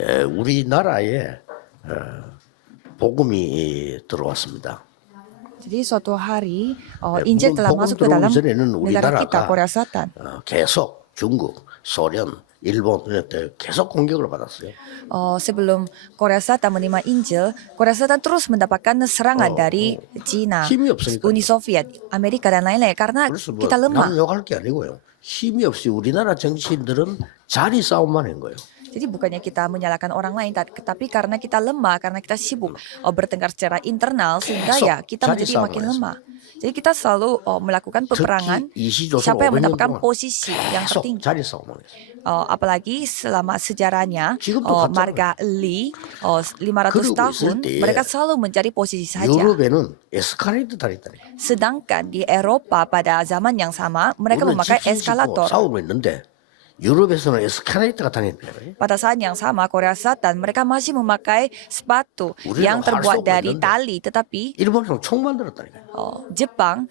우리나라에 복음이 들어왔습니다. Jadi suatu hari 네, Injil 물론 telah 복음 masuk ke 들어오기 dalam 전에는 negara kita, 우리나라가 Korea Selatan. 계속 중국, 소련, 일본 이때 계속 공격을 받았어요. Sebelum Korea Selatan menerima Injil, Korea Selatan terus mendapatkan serangan dari Cina, 힘이 없으니까요. Uni Soviet, Amerika dan lain-lain karena 그래서 뭐 kita lemah. 남 욕할 게 아니고요. 힘이 없이 우리나라 정치인들은 자리 싸움만 한 거예요. Jadi bukannya kita menyalahkan orang lain, tapi karena kita lemah, karena kita sibuk bertengkar secara internal, sehingga ya kita jadi menjadi sama makin ya. lemah. Jadi kita selalu melakukan peperangan, 특히 이시조선 siapa yang 500년 mendapatkan 동안 posisi yang 계속 tertinggi. 자리 싸움만 했어요. Apalagi selama sejarahnya 지금도 같잖아요. marga Lee 500 그러고 tahun 있을 때에 mereka selalu mencari posisi saja. 유럽에는 에스카레이터 다녔다니까. Sedangkan di Eropa pada zaman yang sama mereka 우리는 memakai 지키고 eskalator. 싸우고 있는데 유럽에서는 에스카레이터가 다녔대요. Pada saat yang sama Korea Selatan mereka masih memakai sepatu 우리는 yang 활 쏘고 terbuat dari 있는데 tali, tetapi 일본은 총 만들었다니까. Jepang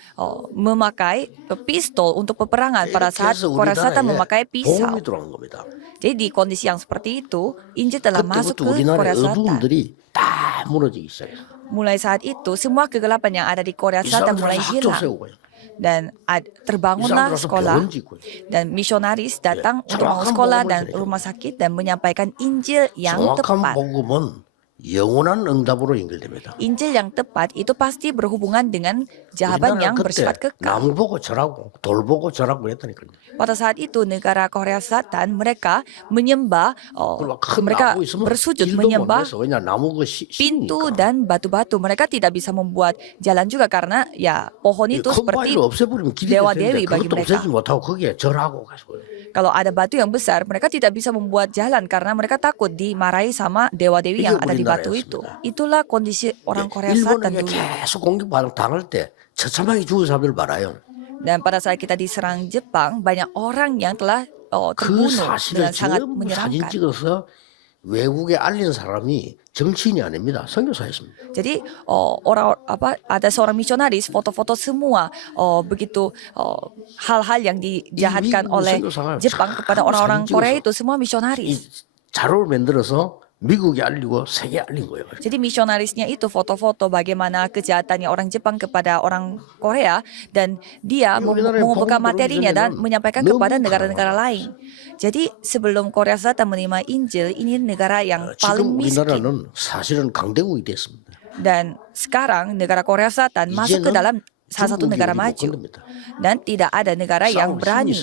memakai pistol untuk peperangan pada saat 이렇게 해서 Korea Selatan memakai 우리나라에 pisau. 복음이 들어온 겁니다. Jadi di kondisi yang seperti itu, Injil telah masuk 그때부터 ke 우리나라의 Korea Selatan. 어두움들이 다 무너지기 시작했어요. Mulai saat itu, semua kegelapan yang ada di Korea 이 Selatan 사람들은 mulai 학교 hilang. 세우고요. Dan 이 terbangunlah 사람들은 sekolah 병원 짓고요. dan misionaris datang untuk 정확한 membangun sekolah 복음을 dan 전해줘. rumah sakit dan menyampaikan Injil yang 정확한 tepat. 복음은 영원한 응답으로 연결됩니다. Injil yang tepat itu pasti berhubungan dengan jawaban yang 우리나라는 bersifat 그때 kekal. 나무 보고 절하고 돌 보고 절하고 했다니까요. Pada saat itu negara Korea Selatan mereka menyembah, 그리고 큰 mereka 나무 있으면 bersujud 길도 못 menyembah 내서 왜냐 나무 그 pintu 시니까. dan batu-batu. Mereka tidak bisa membuat jalan juga karena ya pohon itu 큰 seperti 바위를 없애버리면 길이 dewa 되는데 dewi bagi 그것도 mereka. 없애지 못하고 거기에 절하고 가지고. Kalau ada batu yang besar, mereka tidak bisa membuat jalan karena mereka takut dimarahi sama dewa-dewi yang ada di batu itu. Itulah kondisi orang Korea Selatan 일본에게 dulu. 계속 공격당할 때 처참하게 죽은 사람들 많아요. Dan pada saat kita diserang Jepang, banyak orang yang telah 그 terbunuh 사실을 dengan sangat 전부 사진 menyeramkan. 찍어서 외국에 알린 사람이 정치인이 아닙니다. 선교사였습니다. Jadi ada seorang misionaris foto-foto semua begitu hal-hal yang dijahatkan oleh Jepang kepada orang-orang Korea itu semua misionaris. 이 자료를 만들어서 미국에 알리고 세계에 알린 거예요. Jadi misionarisnya itu foto-foto bagaimana kejahatannya orang Jepang kepada orang Korea dan dia mengumpulkan materinya dan menyampaikan kepada negara-negara lain. Jadi sebelum Korea Selatan menerima Injil, ini negara yang paling 지금 miskin. 우리나라는 사실은 강대국이 됐습니다. Dan sekarang negara Korea Selatan masuk ke dalam salah satu negara maju. Dan tidak ada negara yang berani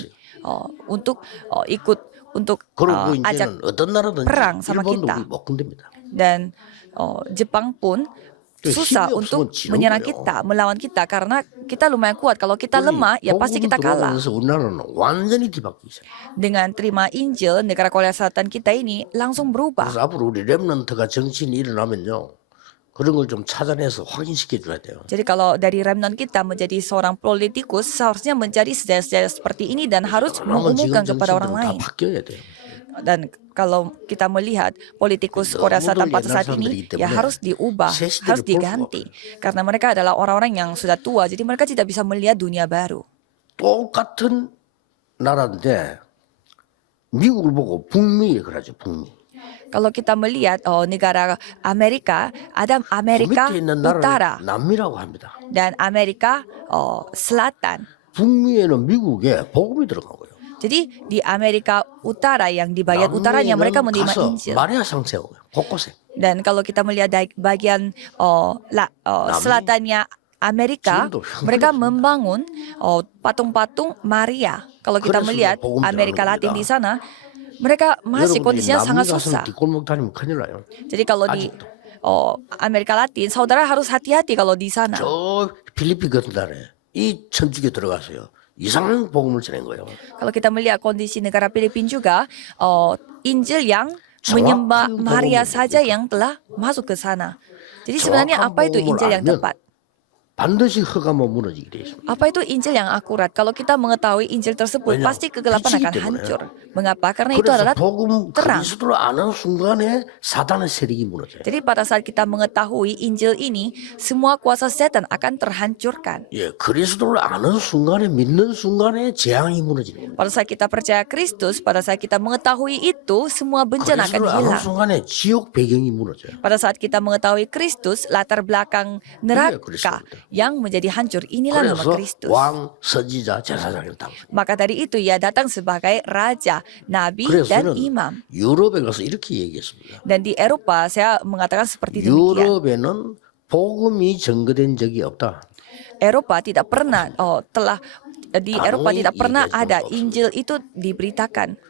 untuk ikut untuk 그리고 ajak 이제는 어떤 나라든지 perang sama 일본도 kita. 우리 못 건듭니다. Dan Jepang pun susah 힘이 untuk 없으면 지는 menyerang 거예요. kita, melawan kita karena kita lumayan kuat. Kalau kita lemah, ya pasti kita kalah. 그래서 우리나라는 완전히 뒤바뀌기 시작. Dengan terima Injil, negara Korea Selatan kita ini langsung berubah. 그래서 앞으로 우리 렘넌트가 정치인이 일어나면요. 그런 걸 좀 찾아내서 확인시켜 줘야 돼요. Jadi kalau dari remnant kita menjadi seorang politikus, seharusnya mencari sejarah-sejarah seperti ini dan harus 그러면 지금 mengumumkan kepada orang 정치인들은 다 lain. 바뀌어야 돼요. Dan kalau kita melihat politikus Korea Selatan pada saat ini, ya harus diubah, harus diganti. Karena mereka adalah orang-orang yang sudah tua, jadi mereka tidak bisa melihat dunia baru. 똑같은 나라인데 미국을 보고 북미 그러죠. 북미. Kalau kita melihat negara Amerika, ada Amerika 밑에 있는 Utara 나라를 남미라고 합니다. dan Amerika Selatan. 북미에는 미국에 복음이 들어간 거예요. Jadi di Amerika Utara yang di bagian utaranya mereka menerima 가서 Injil. 마리아 상세하고 곳곳에. Dan kalau kita melihat bagian selatannya Amerika, 지금도 mereka membangun patung-patung Maria. Kalau kita 그래서 melihat 복음 Amerika 전하는 Latin 겁니다. di sana, mereka masih 여러분들이 kondisinya 남미 sangat 가서 susah. 뒷골목 다니면 큰일 나요. Jadi kalau di 아직도. Amerika Latin, saudara harus hati-hati kalau di sana. 저 필리핀 같은 나라에 이 천주교 들어가서요. 이상한 복음을 전한 거예요. Kalau kita melihat kondisi negara Filipina juga, Injil yang 정확한 menyembah Maria 복음을 saja yang telah masuk ke sana. Jadi sebenarnya 정확한 apa itu 복음을 Injil yang 알면 tepat? 반드시 흑암은 무너지게 되어 있습니다. Apa itu Injil yang akurat? Kalau kita mengetahui Injil tersebut, 왜냐? pasti kegelapan 빛이기 akan 때문에. hancur. Mengapa? Karena itu 그래서 adalah 복음 terang. 그리스도를 아는 순간에 사단의 세력이 무너져요. Jadi pada saat kita mengetahui Injil ini, semua kuasa setan akan terhancurkan. 예, 그리스도를 아는 순간에 믿는 순간에 재앙이 무너지는 거예요. Pada saat kita percaya Kristus, pada saat kita mengetahui itu, semua bencana akan 그리스도를 아는 hilang. 순간에 지옥 배경이 무너져요. Pada saat kita mengetahui Kristus, latar belakang neraka Kristus. yang menjadi hancur, inilah nama 그래서 Kristus. 왕, 선지자, 제사장을 당선. Maka dari itu ia datang sebagai raja, nabi, dan 그래서는 imam. 유럽에 가서 이렇게 얘기했습니다. Dan di Eropa saya mengatakan seperti demikian. 유럽에는 복음이 증거된 적이 없다. Eropa tidak pernah di Eropa tidak pernah ada Injil itu diberitakan.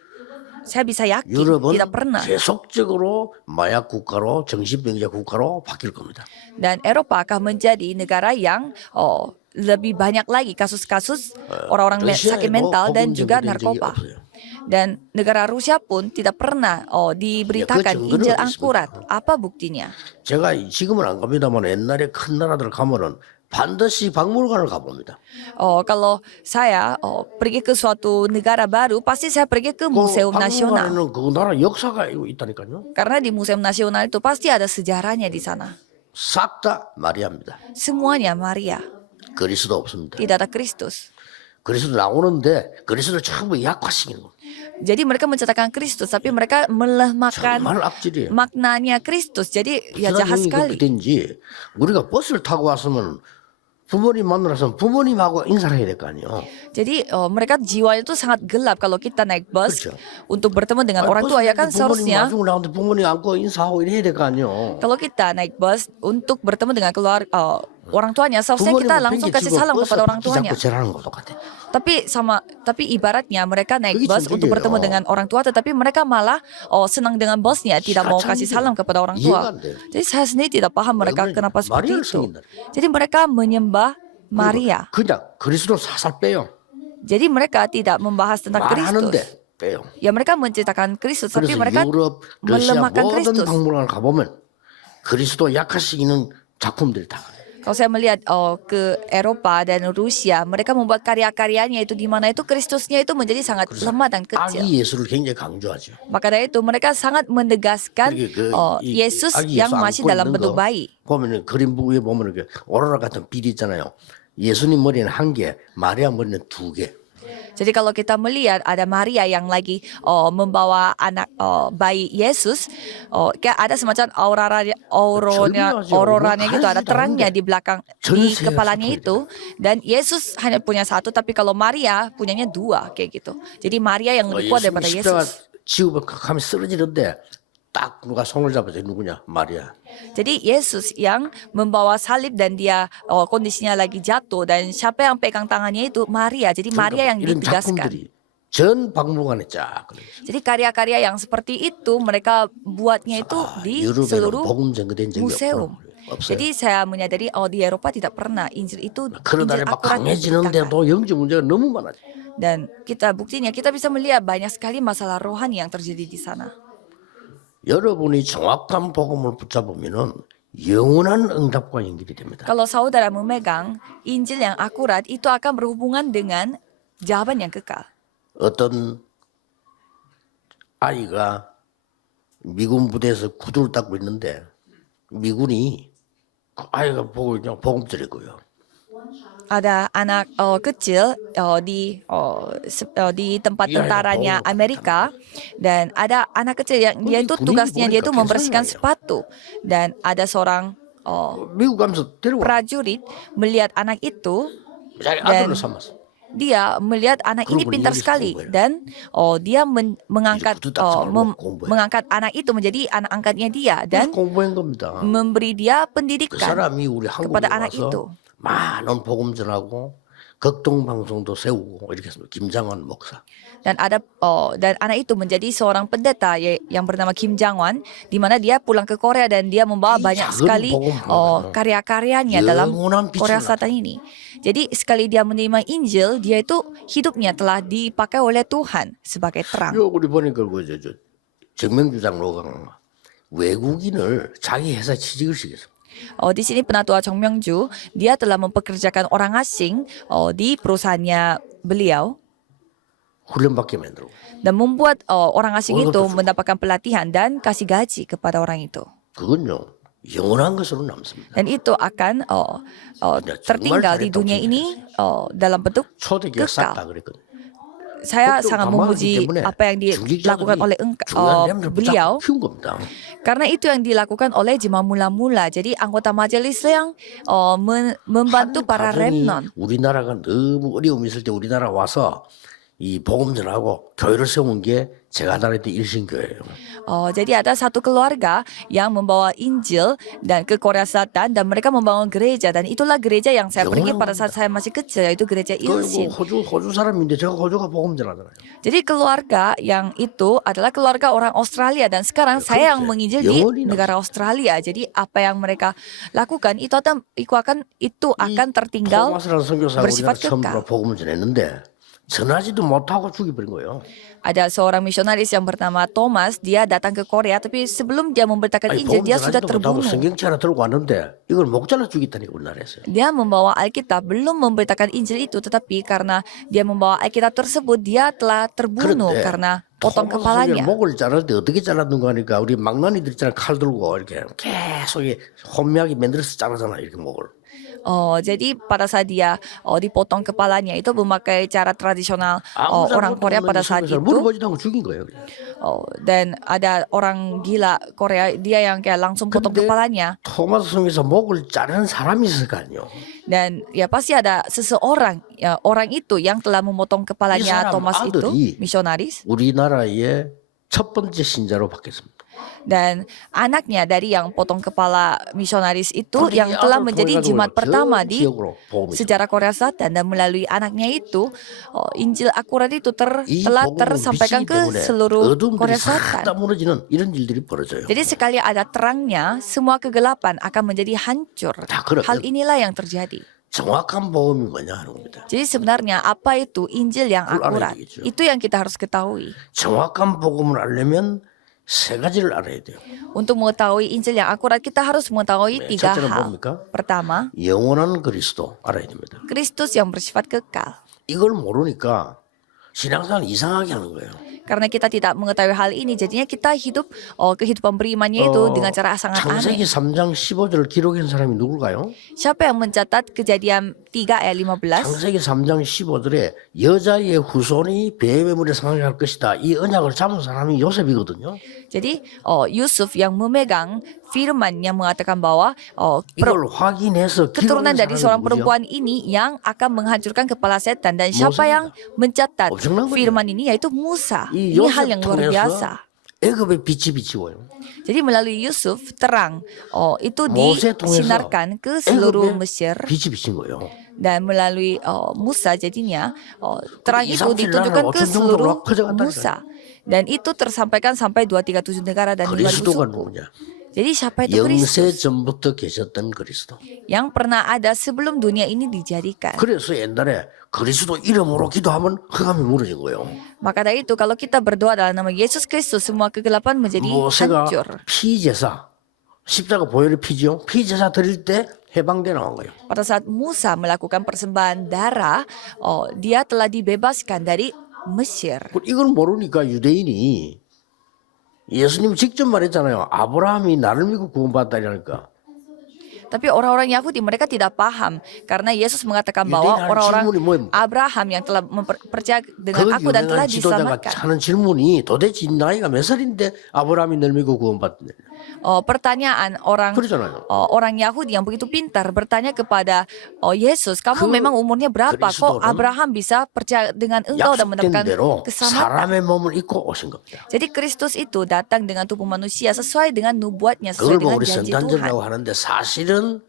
Saya bisa yakin 유럽은 tidak pernah. 계속적으로 마약 국가로 정신병자 국가로 바뀔 겁니다. Dan Eropa akan menjadi negara yang lebih banyak lagi kasus-kasus orang-orang sakit mental dan juga narkoba. Dan negara Rusia pun tidak pernah diberitakan Injil akurat. Apa buktinya? 제가 지금은 안 갑니다만 옛날에 큰 나라들 가면은 반드시 박물관을 가봅니다. Kalau saya pergi ke suatu negara baru, pasti saya pergi ke museum nasional. 박물관에는 그 나라 역사가 있다니까요. Karena di museum nasional itu pasti ada sejarahnya di sana. 싹 다 마리아입니다. Semuanya Maria, 그리스도 없습니다. tidak ada Kristus. 그리스도 나오는데 그리스도를 전부 약화시키는 겁니다. Jadi mereka mencetakkan Kristus, tapi mereka melemahkan 정말 악질이에요. maknanya Kristus. Jadi ya jahat sekali. 그든지 우리가 버스를 타고 왔으면 부모님 만나서 부모님하고 인사를 해야 될 거 아니에요. Jadi mereka jiwanya itu sangat gelap kalau kita naik bus 그렇죠. untuk bertemu dengan orang tua. Ya kan seharusnya 부모님 나오는데 부모님 안고 인사하고 이래야 될 거 아니에요. kalau kita naik bus untuk bertemu dengan orang tuanya, seharusnya kita langsung kasih salam kepada orang tuanya. Tapi ibaratnya mereka naik bus untuk bertemu dengan orang tua, tetapi mereka malah senang dengan bosnya, tidak mau kasih salam kepada orang tua. Jadi saya sendiri tidak paham mereka kenapa seperti itu. Jadi mereka menyembah Maria. 그냥 그리스도 살살 빼요. Jadi mereka tidak membahas tentang Kristus. 말하는데 빼요. Ya mereka menceritakan Kristus, tapi 그래서 mereka 유럽, 러시아 melemahkan 모든 Kristus. 박물관을 가보면 그리스도 약화시키는 작품들이 다. Kalau saya melihat ke Eropa dan Rusia, mereka membuat karya-karyanya itu di mana itu Kristusnya itu menjadi sangat lemah dan kecil. 아기 예수를 굉장히 강조하죠. Maka dari itu mereka sangat menegaskan Yesus yang masih dalam bentuk bayi. 보면 그림 위에 보면 이렇게 오로라 같은 빛이 있잖아요. 예수님 머리는 한 개, 마리아 머리는 두 개. Jadi kalau kita melihat ada Maria yang lagi membawa anak bayi Yesus, kayak ada semacam auroranya gitu, ada terangnya di belakang di kepalanya itu. Dan Yesus hanya punya satu, tapi kalau Maria punyanya dua kayak gitu. Jadi Maria yang lebih kuat daripada Yesus. 지옥을 가면 쓰러지는데 딱 누가 손을 잡아서 누구냐? 마리아. Jadi Yesus yang membawa salib dan dia kondisinya lagi jatuh, dan siapa yang pegang tangannya itu Maria. Jadi Maria yang 이런 ditegaskan. 작품들이 전 박물관에 쫙. Jadi karya-karya yang seperti itu mereka buatnya itu di seluruh 복음 전거된 적이 museum. 없어요. Jadi saya menyadari di Eropa tidak pernah Injil itu 그러다가 Injil 막 akurat diberitakan. 강해지는데도 영적 문제가 너무 많아져. Dan kita bisa melihat banyak sekali masalah rohani yang terjadi di sana. 여러분이 정확한 복음을 붙잡으면은 영원한 응답과 연결이 됩니다. Kalau saudara memegang Injil yang akurat, itu akan berhubungan dengan jawaban yang kekal. 어떤 아이가 미군 부대에서 구두를 닦고 있는데 미군이 그 아이가 보고 그냥 복음 드리고요. Ada anak kecil di tempat tentaranya Amerika, dan ada anak kecil yang dia itu tugasnya dia itu membersihkan sepatu, dan ada seorang 미국 가면서 데려와. prajurit melihat anak itu 자기 dan 아들로 삼았어. dia melihat anak ini pintar sekali, dan dia mengangkat anak itu menjadi anak angkatnya dia dan 공부한 겁니다. memberi dia 그 pendidikan 사람이 우리 한국에 kepada anak 와서 itu. 많은 복음 전하고 극동 방송도 세우고 이렇게 했습니다. 김장원 목사. Dan anak itu menjadi seorang pendeta yang bernama Kim Jang-won, di mana dia pulang ke Korea dan dia membawa banyak sekali karya-karyanya dalam Korea Selatan ini. Jadi sekali dia menerima Injil, dia itu hidupnya telah dipakai oleh Tuhan sebagai terang. 우리 보니까 저 정명주 장로가 외국인을 자기 회사 취직을 시켰어. Di sini penatua Chong Myung-ju, dia telah mempekerjakan orang asing di perusahaannya beliau 훈련받게 만들고. dan membuat orang asing Oh, itu betul. mendapatkan pelatihan dan kasih gaji kepada orang itu. 그건요 영원한 것으로 남습니다. Dan itu akan tertinggal di dunia ini dalam bentuk 초대교회 싹 다 kekal. 그랬거든요. Saya 그것도 sangat 가만히 memuji 때문에 apa yang dilakukan oleh 중간 렘을 beliau, 붙잡고 키운 겁니다. karena itu yang dilakukan oleh jemaat mula-mula. Jadi anggota majelis yang membantu 한 para 가정이 remnon. 우리나라가 너무 어려움이 있을 때 우리나라 와서 이 복음 전하고 교회를 세운 게 제가 다녔던 일신교회예요. Jadi ada satu keluarga yang membawa Injil dan ke Korea Selatan dan mereka membangun gereja, dan itulah gereja yang saya pergi pada saat saya masih kecil, yaitu gereja 그리고 Ilsin. 호주 사람인데 제가 호주가 복음 전하잖아요. Jadi keluarga yang itu adalah keluarga orang Australia dan sekarang saya yang menginjil di 영원히 negara Australia. Jadi apa yang mereka lakukan itu akan tertinggal 토마스라는 선교사가 우리나라 bersifat 처음으로 kekal. 복음을 전했는데 전하지도 못하고 죽여버린 거예요. Ada seorang misionaris yang bernama Thomas, dia datang ke Korea tapi sebelum dia memberitakan 아니, Injil 복음 dia sudah 전하지도 못하고 terbunuh. 성경책 하나 들고 왔는데 이걸 목 잘라 죽였다니 우리나라에서요. Dia membawa Alkitab, belum memberitakan Injil itu, tetapi karena dia membawa Alkitab tersebut, dia telah terbunuh 그런데 karena potong 토마스 kepalanya. 선교는 목을 자를 때 어떻게 잘랐는가 하니까 우리 망나니들 있잖아 칼 들고 이렇게 계속 혼미하게 만들어서 자르잖아 이렇게 목을. Jadi pada saat dia dipotong kepalanya itu memakai cara tradisional 아무 orang 잘못도 Korea 없는 pada 이 saat 선교사를 itu. 물어보지도 않고 죽인 거예요. 그냥. Dan ada orang gila Korea, dia yang kayak langsung potong 근데 kepalanya. 토마스 성교사 목을 자르는 사람이 있을 거 아니에요. Dan ya pasti ada seseorang, ya, orang itu yang telah memotong kepalanya 사람 Thomas itu, 아들이 misionaris. 우리나라의 첫 번째 신자로 바뀌었습니다. Dan anaknya dari yang potong kepala misionaris itu 그런데 yang 이 telah 아들을 menjadi 통해 jemaat 가지고 pertama 전 di 지역으로 복음이 sejarah Korea Selatan, dan melalui anaknya itu Injil akurat itu 이 telah 복음은 tersampaikan 미치기 ke 때문에 seluruh 어둠들이 Korea 싹 다 Selatan. 무너지는 이런 일들이 벌어져요. Jadi sekali ada terangnya, semua kegelapan akan menjadi hancur. 다 그러면 Hal inilah yang terjadi. 정확한 복음이 뭐냐 하는 겁니다. Jadi sebenarnya apa itu Injil yang 그걸 akurat? 알아야 되겠죠. Itu yang kita harus ketahui. 정확한 복음을 알려면 세 가지를 알아야 돼요. Untuk mengetahui Injil yang akurat, kita harus mengetahui 네, tiga 첫째는 hal. 뭡니까? Pertama, 영원한 그리스도 알아야 됩니다. Kristus yang bersifat kekal. 이걸 모르니까 신앙생활 이상하게 하는 거예요. Karena kita tidak mengetahui hal ini, jadinya kita hidup kehidupan berimannya itu dengan cara sangat 창세기 aneh. 3장 15절을 기록한 사람이 누굴까요? Siapa yang mencatat Kejadian 3 ayat 15? 창세기 3장 15절에 여자의 후손이 뱀의 물에 상할 것이다. 이 언약을 잡은 사람이 요셉이거든요. Jadi Yusuf yang memegang firman yang mengatakan bahwa 이걸 확인해서 keturunan 기록한 dari 사람이 seorang 누구죠? perempuan ini yang akan menghancurkan kepala setan, dan siapa yang mencatat 엄청난 거죠. firman ini yaitu Musa. 이 Ini hal yang 요셉 luar 통해서 biasa. 애굽의 빛이 비치고요. Jadi melalui Yusuf terang itu 모세 통해서 disinarkan ke seluruh 애굽의 Mesir, 빛이 비친 거예요. dan melalui Musa jadinya terang 이 itu 37 ditunjukkan ke 나라를 seluruh 5천 정도로 커져간다니까요. Musa, dan itu tersampaikan sampai 237 negara dan 5.000 그리스도가 suku. 누구냐? Jadi siapa itu Kristus? 영세 전부터 계셨던 그리스도. Yang pernah ada sebelum dunia ini dijadikan. 그래서 옛날에 그리스도 이름으로 기도하면 흑암이 무너진 거예요. Maka dari itu kalau kita berdoa dalam nama Yesus Kristus, semua kegelapan menjadi 모세가 hancur. 피제사 십자가 보혈의 피지요. 피제사 드릴 때 해방돼 나온 거예요. Pada saat Musa melakukan persembahan darah, dia telah dibebaskan dari Mesir. 이걸 모르니까 유대인이 예수님 직접 말했잖아요. 아브라함이 나를 믿고 구원받았다니까. Tapi orang-orang Yahudi mereka tidak paham karena Yesus mengatakan bahwa 유대인은 orang-orang 질문이 뭐예요? Abraham yang telah percaya dengan 그 aku dan telah 유명한 지도자가 diselamatkan. 하는 질문이 도대체 나이가 몇 살인데 아브라함이 널 믿고 구원받았냐. Pertanyaan orang 그러잖아요. orang Yahudi yang begitu pintar bertanya kepada Yesus, kamu memang umurnya berapa? Kok 그리스도는 Abraham bisa percaya dengan engkau dan 약속된 mendapatkan 대로 keselamatan? 사람의 몸을 입고 오신 겁니다. Jadi Kristus itu datang dengan tubuh manusia sesuai dengan nubuatnya, sesuai 그걸 보고 dengan 우리 janji Tuhan. 성탄절이라고 하는데 사실은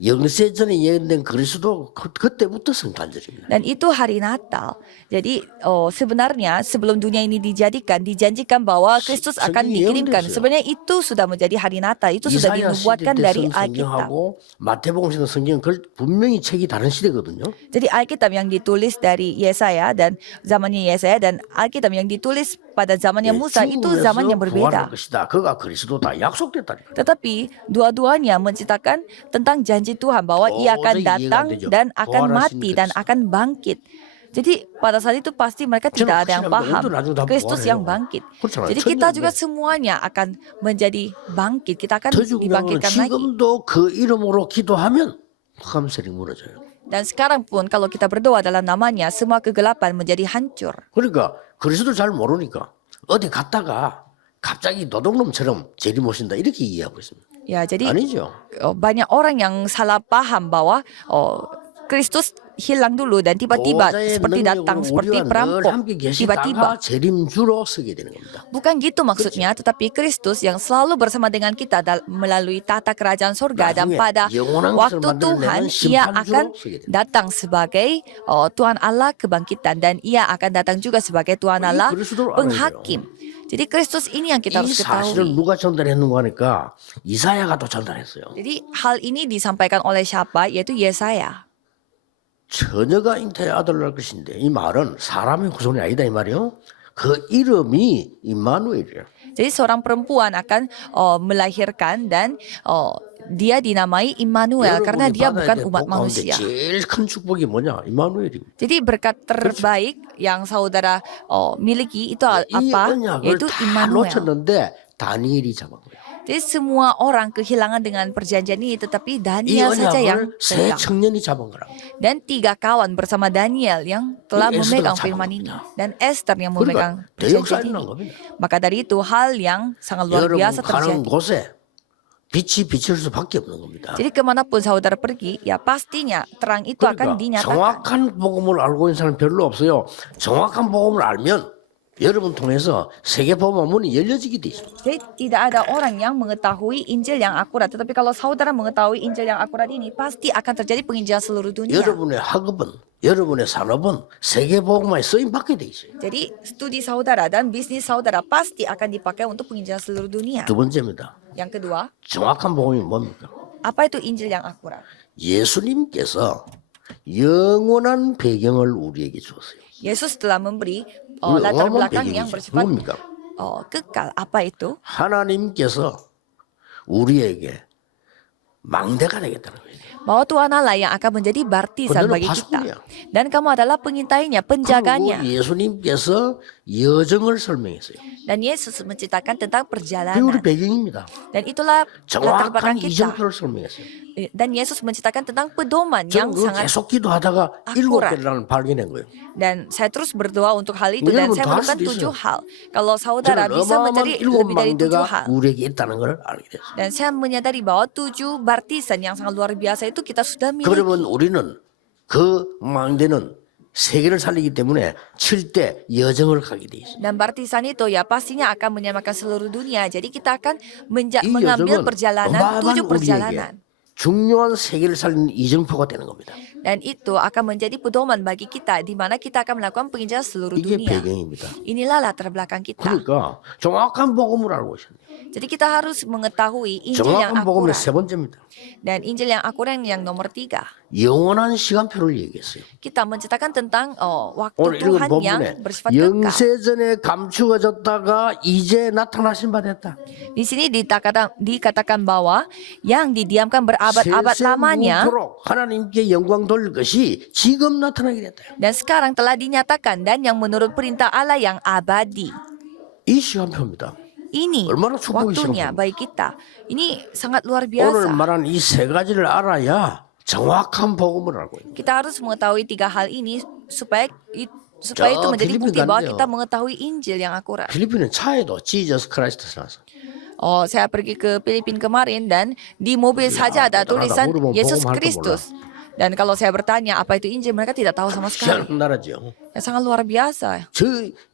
영세전에 예언된 그리스도 그때부터 성탄절입니다. Dan itu hari Natal. Jadi sebenarnya sebelum dunia ini dijadikan, dijanjikan bahwa Kristus akan 성경이 dikirimkan. 예언됐어요. Sebenarnya itu sudah menjadi hari Natal. Itu sudah 이사야 dinubuatkan 시대 dari 때 쓴 Alkitab. 성경하고 마태복음 시대 성경은 분명히 책이 다른 시대거든요. Jadi Alkitab yang ditulis dari Yesaya dan zamannya Yesaya dan Alkitab yang ditulis pada zamannya Musa itu zaman yang berbeda. 것이다. 그가 그리스도다. 약속됐다니까. Tetapi dua-duanya menceritakan tentang janji Tuhan bahwa ia akan 도저히 이해가 안 datang 되죠. dan akan 부활하신 mati dan 그리스도. akan bangkit. Jadi pada saat itu pasti mereka tidak ada yang 확신합니다. paham 우리도 나중에 다 Kristus yang 부활해요. bangkit. 그렇잖아요. Jadi kita juga 천년인데. semuanya akan menjadi bangkit. Kita akan 더 중요한 건 dibangkitkan lagi. 지금도 그 이름으로 기도하면 감세리 무너져요. Dan sekarang pun kalau kita berdoa dalam namanya, semua kegelapan menjadi hancur. 그러니까 그리스도 잘 모르니까 어디 갔다가 갑자기 도둑놈처럼 재림오신다 이렇게 이해하고 있습니다. Ya, jadi 아니죠. banyak orang yang salah paham bahwa Kristus hilang dulu dan tiba-tiba 보호자의 seperti datang 능력으로 seperti 우리와 늘 perampok 함께 tiba-tiba. 계시다가 재림주로 서게 되는 겁니다. Bukan gitu maksudnya, tetapi Kristus yang selalu bersama dengan kita melalui tata kerajaan surga dan 나중에 pada 영원한 waktu 것을 Tuhan 만들어내는 ia 심판주로 akan 서게 됩니다. datang sebagai Tuhan Allah kebangkitan dan ia akan datang juga sebagai Tuhan 이 Allah 그리스도를 알아야 penghakim. Jadi Kristus ini yang kita 이 harus 사실을 ketahui. 누가 전달했는가 하니까 이사야가 또 전달했어요. Jadi hal ini disampaikan oleh siapa? Yaitu Yesaya. 처녀가 잉태의 아들을 낳을 것인데 이 말은 사람의 후손이 아니다 이 말이요. 그 이름이 임마누엘이에요. Jadi seorang perempuan akan melahirkan dan dia dinamai Immanuel karena dia bukan umat manusia. 제일 큰 축복이 뭐냐? 임마누엘입니다. Jadi berkat terbaik yang saudara miliki itu 이 apa? 언약을 Yaitu 다 Immanuel. 놓쳤는데 다니엘이 잡은 거예요. Jadi semua orang kehilangan dengan perjanjian ini, tetapi 이 Daniel saja yang 언약을 세 pegang. 청년이 잡은 거라고. Dan 3 kawan bersama Daniel yang telah Esther memegang 잡은 firman ini. 겁니다. Dan Esther yang memegang 그러니까 대역사가 perjanjian 일어난 ini. 겁니다. Maka dari itu hal yang sangat luar 여러분 biasa 가는 terjadi. 곳에 빛이 비칠 수밖에 없는 겁니다. Jadi kemanapun saudara pergi, ya pastinya terang itu 그러니까 akan dinyatakan. 정확한 복음을 알고 있는 사람 별로 없어요. 정확한 복음을 알면 여러분 통해서 세계 복음 문이 열려지게 돼 있습니다. Jadi tidak ada orang yang mengetahui Injil yang akurat. Tetapi kalau saudara mengetahui Injil yang akurat ini, pasti akan terjadi penginjilan seluruh dunia. 여러분의 학업은 여러분의 산업은 세계 복음에 쓰임 받게 돼 있어요. Jadi studi saudara dan bisnis saudara pasti akan dipakai untuk penginjilan seluruh dunia. 두 번째입니다. Yang kedua, 정확한 복음이 뭡니까? apa itu Injil yang akurat? 예수님께서 영원한 배경을 우리에게 주었어요. Yesus telah memberi 우리 latar 영원한 belakang yang 배경이죠. bersifat 뭡니까? kekal. Apa itu? 하나님께서 우리에게 망대가 되겠다는 거예요. Bahwa Tuhan Allah yang akan menjadi baptisan 너는 bagi kita. 파수꾼이야. Dan kamu adalah pengintainya, 그리고 penjaganya. 예수님께서 여정을 설명했어요. Dan Yesus menceritakan tentang 그게 우리 perjalanan. 배경입니다. Dan itulah latar 정확한 belakang kita. 이정표를 설명했어요. Dan Yesus menceritakan tentang pedoman 저는 yang 그걸 sangat. 계속 기도하다가 일곱 akurat. 개를 발견한 거예요. Dan saya terus berdoa untuk hal itu dan 여러분 saya 다 menemukan 할 수도 7 hal. Kalau saudara 저는 bisa 어마어마한 mencari 일곱 lebih dari 7 망대가 hal. 우리에게 있다는 걸 알게 됐어요. Dan saya menyadari bahwa 7 baptisan yang sangat luar biasa itu kita sudah miliki. 그러면 우리는 그 망대는 세계를 살리기 때문에 7대 여정을 가게 돼 있어요. Dan baptisan itu ya pastinya akan menyamakan seluruh dunia. Jadi kita akan 이 mengambil 여정은 perjalanan, 7 어마어마한 perjalanan. 우리에게 중요한 세계를 살리는 이정표가 되는 겁니다. Dan itu akan menjadi pedoman bagi kita di mana kita akan melakukan penginjilan seluruh 이게 dunia. 배경입니다. Inilah latar belakang kita. 그러니까 정확한 복음을 알고 있습니다. Jadi kita harus mengetahui Injil yang 정확한 복음의 akurat. 세 번째입니다. Dan Injil yang akurat yang nomor 3. 영원한 시간표를 얘기했어요. Kita menceritakan tentang waktu 오늘 읽은 Tuhan yang 본문에 bersifat kekal. 영세전에 감추어졌다가 이제 나타나신 바 됐다. Di sini dikatakan bahwa yang didiamkan berabad-abad lamanya 세세무토록 하나님께 영광 돌릴 것이 지금 나타나게 됐다. dan sekarang telah dinyatakan dan yang menurut perintah Allah yang abadi. 이 시간표입니다. Ini 얼마나 축복의 waktunya 시간표입니다. bagi kita. Ini sangat luar 오늘 biasa. 말한 이 세 가지를 알아야 정확한 복음을 알고 있는. Kita harus mengetahui 3 hal ini supaya itu menjadi 필리핀 bukti bahwa 간대요. kita mengetahui Injil yang akurat. 필리핀은 차에도 지저스 크라이스트 써놨어. Saya pergi ke Filipina kemarin dan di mobil saja ada tulisan 물어보면 Yesus 복음 할 거 Kristus. Dan kalau saya bertanya apa itu Injil, mereka tidak tahu sama sekali. 희한한 나라죠. Sangat luar biasa.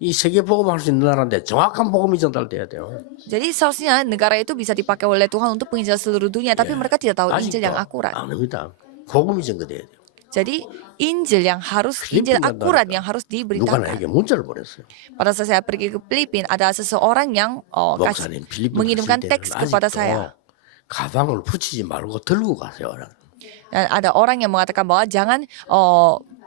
이 세계 복음 할 수 있는 나라인데 정확한 복음이 전달돼야 돼요. Jadi seharusnya negara itu bisa dipakai oleh Tuhan untuk penginjilan seluruh dunia, tapi mereka tidak tahu Injil yang akurat. 아닙니다. 복음이 전거돼야 돼요. Jadi Injil yang harus Injil akurat yang harus 누가 diberitakan. 나에게 문자를 보냈어요. Pada saat saya pergi ke Filipina, ada seseorang yang 목사님 필리핀 mengirimkan 갔을 teks 때는 kepada 아직도 saya. 가방을 붙이지 말고 들고 가세요. Dan ada orang yang mengatakan bahwa jangan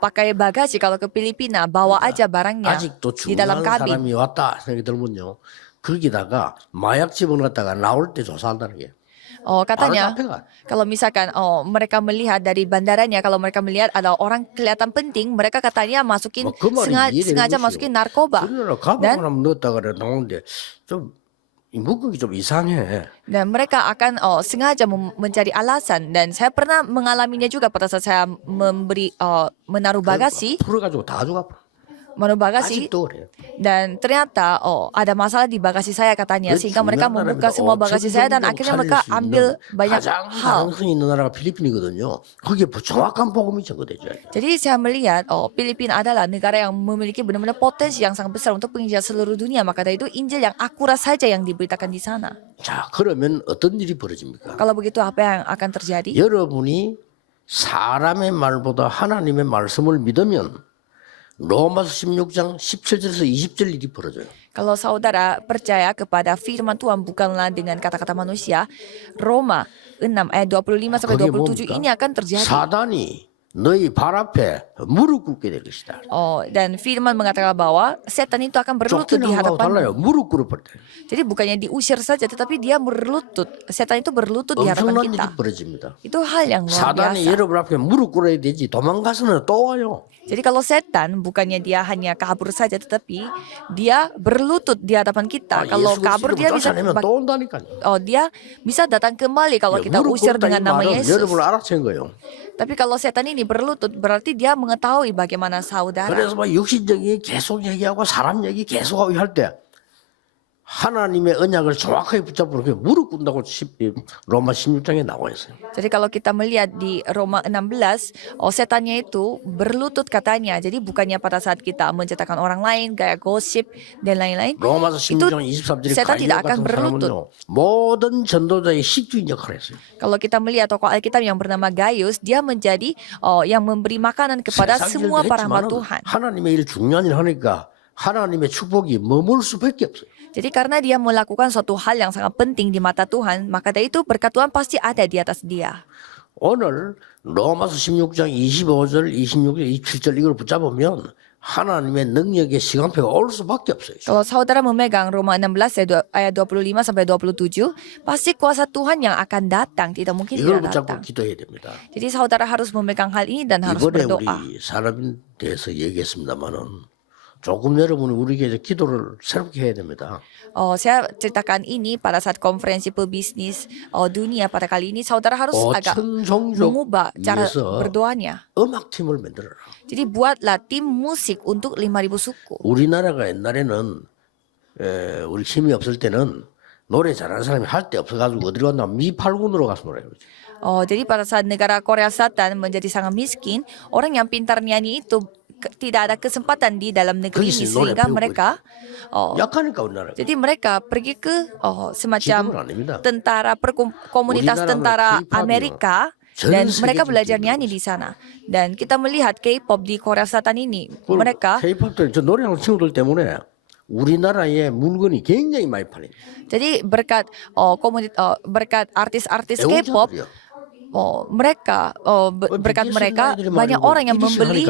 pakai bagasi kalau ke Filipina, bawa aja barangnya 아직도 di dalam 중요한 kabin. 사람이 왔다 생각이 들면요. 거기다가 마약 집어넣었다가 나올 때 조사한다는 게. Oh, katanya 바로 잡혀가. kalau misalkan mereka melihat dari bandaranya, kalau mereka melihat ada orang kelihatan penting, mereka katanya masukin 그 말이 이해되는 sengaja 것이요. masukin narkoba. 그러나 가방 Dan 하나 넣었다 그래 나오는데 좀 이 묶음이 좀 이상해. dan mereka akan sengaja mencari alasan, dan saya pernah mengalaminya juga pada saat saya menaruh bagasi, 풀어가지고 다 가져가. menaruh bagasi, 아직도 그래요. dan ternyata ada masalah di bagasi saya katanya, 그 sehingga mereka 중요한 membuka 나라입니다. semua bagasi saya dan 정도 akhirnya 살릴 mereka 수 ambil 있는 banyak 가장 hal. 가능성이 있는 나라가 필리핀이거든요. 거기에 정확한 복음이 전거되죠. Jadi saya melihat Filipina adalah negara yang memiliki benar-benar potensi yang sangat besar untuk penginjilan seluruh dunia. Maka dari itu Injil yang akurat saja yang diberitakan di sana. 자, 그러면 어떤 일이 벌어집니까? Kalau begitu apa yang akan terjadi? 여러분이 사람의 말보다 하나님의 말씀을 믿으면 로마서 16장 17절에서 20절 일이 벌어져요. Kalau saudara percaya kepada firman Tuhan bukanlah dengan kata-kata manusia, Roma 6 ayat 25 sampai 그게 27 뭡니까? ini akan terjadi. 사단이 너희 발 앞에 무릎 꿇게 될 것이다. Dan firman mengatakan bahwa setan itu akan berlutut di 쫓기는 거하고 달라요. hadapan. 무릎 꿇어버릴 때. Jadi bukannya diusir saja, tetapi dia berlutut. Setan itu berlutut di hadapan 엄청난 kita. 일이 벌어집니다. Itu hal yang luar 사단이 biasa. 여러분 앞에 무릎 꿇어야 되지 도망가서는 또 와요. Jadi kalau setan bukannya dia hanya kabur saja, tetapi dia berlutut di hadapan kita. Kalau 예수 kabur 그리스도를 dia bisa 쫓아내면 또 온다니까요. dia bisa datang kembali kalau kita 무릎 usir 꿇다 이 dengan nama 말은 Yesus. 여러분을 알아챈 거예요. Tapi kalau setan ini berlutut berarti dia mengetahui bagaimana saudara. 그래서 막 육신적인 계속 얘기하고 사람 얘기 계속 하고 할 때 하나님의 언약을 정확하게 붙잡고 이렇게 무릎 꿇는다고 로마 16장에 나와 있어요. Jadi kalau kita melihat di Roma 16, setannya itu berlutut katanya. Jadi bukannya pada saat kita menceritakan orang lain, kayak gosip dan lain-lain. 로마서 itu 16장 23절에 setan 가이오 tidak akan 같은 berlutut. 사람은요 모든 전도자의 식주인 역할을 했어요. Kalau kita melihat tokoh Alkitab yang bernama Gaius, dia menjadi yang memberi makanan kepada 세상 semua 일도 para hamba 했지만은 Tuhan. 하나님의 일 중요한 일 하니까 하나님의 축복이 머물 수밖에 없어요. Jadi karena dia melakukan suatu hal yang sangat penting di mata Tuhan, maka dari itu berkat Tuhan pasti ada di atas dia. 오늘 로마서 16장 25절, 26절, 27절 이걸 붙잡으면 하나님의 능력의 시간표가 올 수밖에 없어요. Kalau saudara memegang Roma 16 ayat 25 sampai 27, pasti kuasa Tuhan yang akan datang, tidak mungkin 이걸 tidak 붙잡고 datang. 기도해야 됩니다. Jadi saudara harus memegang hal ini dan harus 이번에 berdoa. 우리 사람에 대해서 얘기했습니다만은 조금 여러분이 우리에게 기도를 새롭게 해야 됩니다. Saya ceritakan ini pada saat konferensi pebisnis dunia pada kali ini, saudara harus agak 오천 종족 mengubah cara 위해서 berdoanya. 음악팀을 만들어라. Jadi buatlah tim musik untuk 5.000 suku. 우리나라가 옛날에는 우리 힘이 없을 때는 노래 잘하는 사람이 할 데 없어가지고 어디로 갔나 미팔군으로 가서 노래를 그러지. Jadi pada saat negara Korea Selatan menjadi sangat miskin, orang yang pintar nyanyi itu tidak ada kesempatan di dalam negeri ini, Krisis, 노래 sehingga 배우고 mereka 약하니까 우리나라가. jadi mereka pergi ke 지금은 semacam 아닙니다. tentara komunitas 우리나라 tentara K-pop이요. Amerika 전 dan 세계 mereka belajar 지금 nyanyi di sana. Dan kita melihat K-pop di Korea Selatan ini, 그리고 mereka K-팝들 저 노래하는 친구들 때문에 우리나라의 물건이 굉장히 많이 팔립니다. jadi berkat berkat artis-artis K-pop, 애호자들이요. mereka berkat mereka banyak orang yang membeli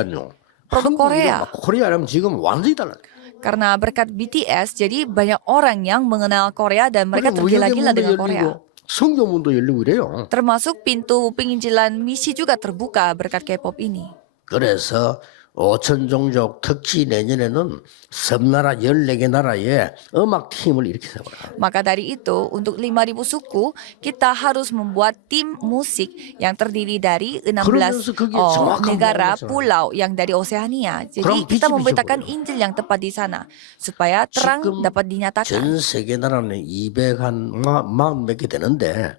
produk Korea. 코리아라면 지금 완전히 달라. Karena berkat BTS, jadi banyak orang yang mengenal Korea dan mereka tergila-gila dengan Korea. 성교문도 열리고 이래요. Termasuk pintu penginjilan misi juga terbuka berkat K-pop ini. 그래서 5천 종족 특히 내년에는 섬나라 14개 나라에 음악팀을 이렇게 세워라. Maka dari itu, untuk 5.000 suku, kita harus membuat tim musik yang terdiri dari 16 그러면서 그게 정확한 negara 방향이잖아요. pulau yang dari Oseania. Jadi 그럼 kita 빛이 memberitakan 비춰보여요. Injil yang tepat di sana supaya terang 지금 dapat dinyatakan. 전 세계 나라는 240몇 개 되는데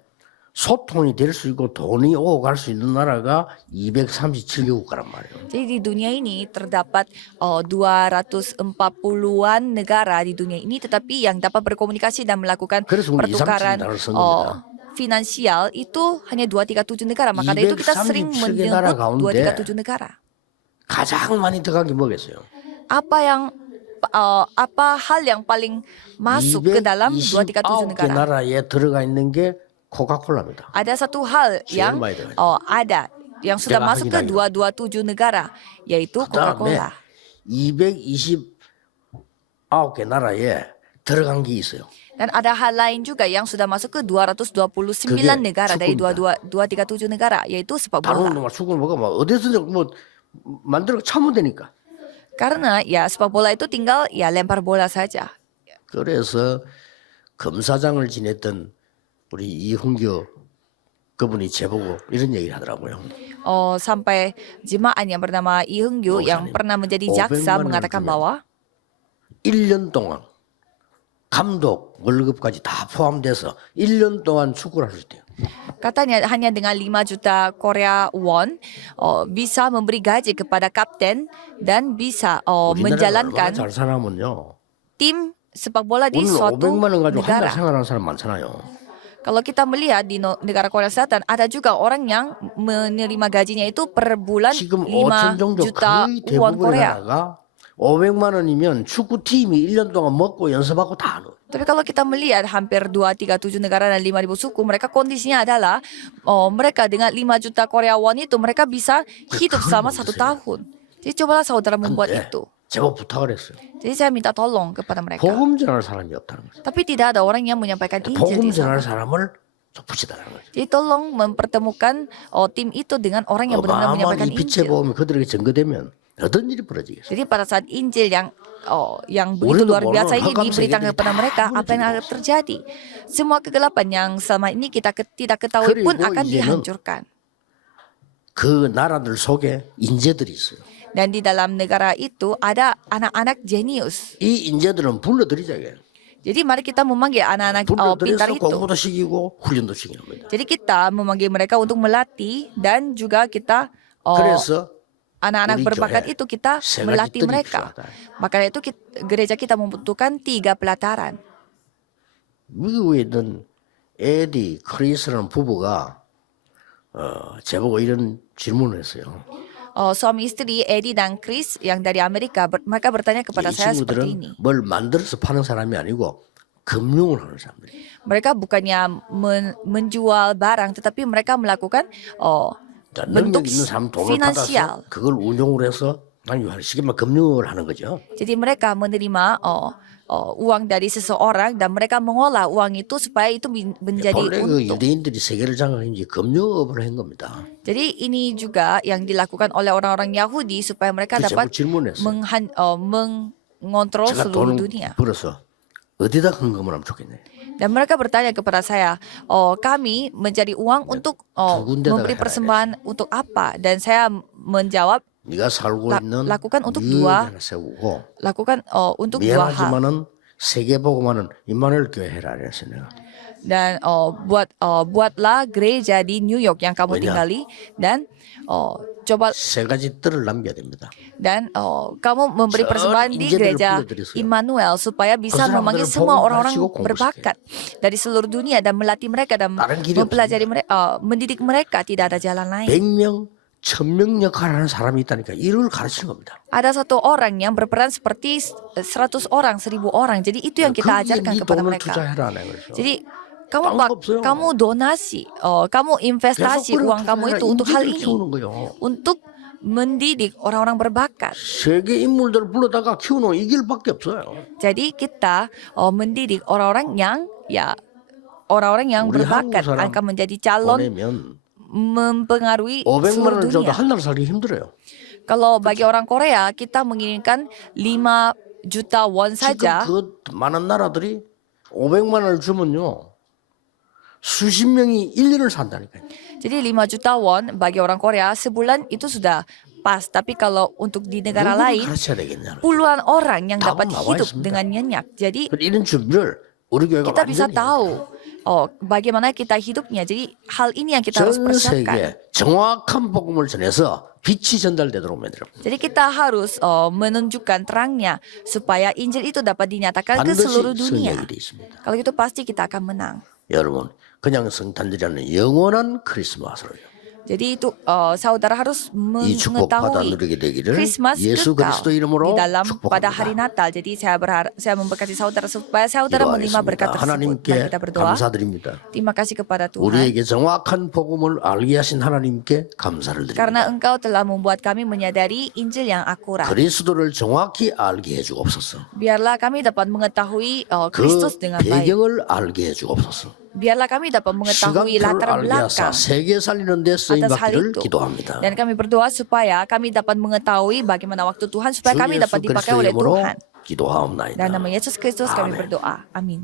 소통이 될 수 있고 돈이 오고 갈 수 있는 나라가 237개국가란 말이에요. Jadi di dunia ini terdapat 240-an negara di dunia ini, tetapi yang dapat berkomunikasi dan melakukan 그래서 우리 pertukaran 237 나라를 쓴 겁니다. finansial itu hanya 237 negara. Maka dari itu kita sering 237개 나라 menyebut 가운데 237 negara. 가장 많이 들어간 게 뭐겠어요? Apa hal yang paling masuk ke dalam 237 229개 negara? 나라에 들어가 있는 게 코카콜라입니다. Ada satu hal 제일 yang 많이 들어가요. ada yang sudah 제가 masuk ke 확인하기로. 227 negara, yaitu 그다음에 Coca-Cola. 229개 나라에 들어간 게 있어요. Dan ada hal lain juga yang sudah masuk ke 229 그게 negara dari 축구입니다. 237 negara, yaitu sepak 다른 bola. 놈 축구 뭐가 뭐 어디서든 뭐 만들어 차면 되니까. Karena ya sepak bola itu tinggal ya lempar bola saja. 그래서 검사장을 지냈던 우리 이훈교 그분이 제보고 이런 얘기를 하더라고요. Sampai jemaah yang bernama Lee Heung-gyu yang 목사님, pernah menjadi 500만 jaksa 원을 mengatakan 주면 bahwa 1년 동안 감독 월급까지 다 포함돼서 1년 동안 축구를 할 수 있대요. katanya hanya dengan 5 juta Korea won bisa memberi gaji kepada kapten dan bisa 우리나라가 얼마나 menjalankan 잘 살아면요. tim sepak bola di 오늘 suatu 500만 원 가지고 한 달 negara. 생활하는 사람 많잖아요. Kalau kita melihat di negara Korea Selatan ada juga orang yang menerima gajinya itu per bulan 지금 5 5천 종족 juta 거의 won 대부분의 Korea. 나라가 500만 원이면 축구팀이 1년 동안 먹고 연습하고 다 하는. Tapi kalau kita melihat hampir 237 negara dan 5.000 suku, mereka kondisinya adalah mereka dengan 5 juta Korea won itu mereka bisa hidup selama 1 tahun. Jadi cobalah saudara membuat 근데 itu. 제법 부탁을 했어요. Jadi saya minta tolong kepada mereka. 복음 전할 사람이 없다는 거죠. Tapi tidak ada orang yang menyampaikan Injil 복음 di sana. 전할 사람을 좁히시다는 거죠. Jadi tolong mempertemukan tim itu dengan orang yang benar-benar 어마어마한 menyampaikan 이 빛의 Injil. 복음이 그들에게 전거되면 어떤 일이 벌어지겠어요? Jadi pada saat Injil yang begitu 우리도 luar biasa 모르는 ini 흑암 diberitakan 세계들이 kepada 다 mereka, apa yang akan terjadi? Semua kegelapan yang selama ini kita tidak ketahui pun 그리고 akan 이제는 dihancurkan. 그 나라들 속에 인재들이 있어요. Dan di dalam negara itu ada anak-anak jenius. 이 인재들은 불러들이자 이게. Jadi mari kita memanggil anak-anak pintar 불러들여서 itu. 공부도 시키고 훈련도 시키는 겁니다. Jadi kita memanggil mereka untuk melatih dan juga kita 그래서 anak-anak 우리 berbakat 교회 itu kita 세 가지 melatih 뜰이 mereka. 필요하다. Makanya itu gereja kita membutuhkan 3 pelataran. 미국에 있는 에디 크리스라는 부부가 제보고 이런 질문을 했어요. Suami istri Eddie dan Chris yang dari Amerika mereka bertanya kepada 이 saya seperti ini. 친구들은 뭘 만들어서 파는 사람이 아니고 금융을 하는 사람들이. Mereka bukannya menjual barang tetapi mereka melakukan 자, bentuk 능력 있는 사람 돈을 finansial. 받아서 그걸 운용을 해서 아니 쉽게 말 금융을 하는 거죠. Jadi mereka menerima uang dari seseorang dan mereka mengolah uang itu supaya itu menjadi 본래 그 untung. 유대인들이 세계를 장악한 이제 금융업을 한 겁니다. Jadi ini juga yang dilakukan oleh orang-orang Yahudi supaya mereka 그 dapat 제보 질문했어요. mengontrol 제가 seluruh 돈을 dunia. 벌어서 어디다 헌금을 하면 좋겠냐. Dan mereka bertanya kepada saya, kami mencari uang untuk 군데다가 memberi 해라, persembahan untuk apa? Dan saya menjawab, 네가 살고 있는 lakukan untuk 뉴욕에 dua- 하나 세우고 lakukan untuk 2 hal. 미안하지만은 세계복음화는 임마누엘 교회 해라 그랬어요. 내가. Dan buatlah gereja di New York yang kamu 왜냐? tinggali dan coba 세 가지 뜰을 남겨야 됩니다. dan kamu memberi 전 persembahan di 인재들을 gereja 불러들였어요. Immanuel supaya bisa 그 memanggil 사람들은 semua 복음 orang-orang 가르치고 공부시켜요. berbakat dari seluruh dunia dan melatih mereka dan 다른 길이 mempelajari mereka, mendidik mereka, tidak ada jalan lain. 100명, 1000명 역할을 하는 사람이 있다니까 이걸 가르치는 겁니다. Ada satu orang yang berperan seperti 100 orang, 1000 orang. Jadi itu yang kita 거기에 ajarkan 네 kepada 돈을 mereka. 투자해라 내가 그랬어. Jadi kamu 없어요. kamu donasi, kamu investasi 계속 uang kamu itu untuk hal 인재를 ini, 키우는 거요. untuk mendidik orang-orang berbakat. 세계 인물들을 불러다가 키우는 이 길밖에 없어요. Jadi kita mendidik orang-orang yang orang-orang yang 우리 berbakat 한국 사람 akan menjadi calon 보내면 mempengaruhi 500만 seluruh 원을 줘도 dunia. 한 달 살기 힘들어요. Kalau bagi orang Korea kita mengirimkan 5 juta won 지금 saja. 그 많은 나라들이 500만 원을 주면요. 수십 명이 1년을 산다니까요. Jadi 5 juta won bagi orang Korea sebulan itu sudah pas. Tapi kalau untuk di negara 누구를 lain 가르쳐야 되겠냐. puluhan orang yang 답은 dapat 나와 hidup 있습니다. dengan nyenyak. Jadi 이런 준비를 우리 교회가 kita bisa 완전히 tahu bagaimana kita hidupnya. Jadi hal ini yang kita harus 전 persiapkan. 세계에 정확한 복음을 전해서 빛이 전달되도록 만들어. Jadi kita harus menunjukkan terangnya supaya Injil itu dapat dinyatakan ke 반드시 seluruh dunia. 성령이 되어 있습니다. Kalau gitu pasti kita akan menang. 여러분, 그냥 성탄절이 아니라 영원한 크리스마스로요. Jadi itu saudara harus 이 축복 받아 mengetahui 누리게 되기를 Christmas 예수 kekal 그리스도 di 이름으로 dalam pada hari 축복합니다. Natal. Jadi saya memberkati saudara supaya saudara menerima berkat 기도하겠습니다. tersebut. Mari 하나님께 kita berdoa. 감사드립니다. Terima kasih kepada Tuhan 우리에게 정확한 복음을 알게 하신 하나님께 감사를 karena 드립니다. Engkau telah membuat kami menyadari Injil yang akurat. 그리스도를 정확히 알게 해주옵소서. Biarlah kami dapat mengetahui 그 Kristus dengan baik. 배경을 알게 해주옵소서. Biarlah kami dapat mengetahui 시간표를 latar 알게 하사 belakang 세계 살리는 데 쓰임 atas hal 받기를 itu. 기도합니다. Dan kami berdoa supaya kami dapat mengetahui bagaimana waktu Tuhan supaya 주 kami 예수 dapat dipakai 그리스도 oleh 이름으로 Tuhan. 기도하옵나이다. Dan nama Yesus Kristus kami Amin. berdoa. Amin.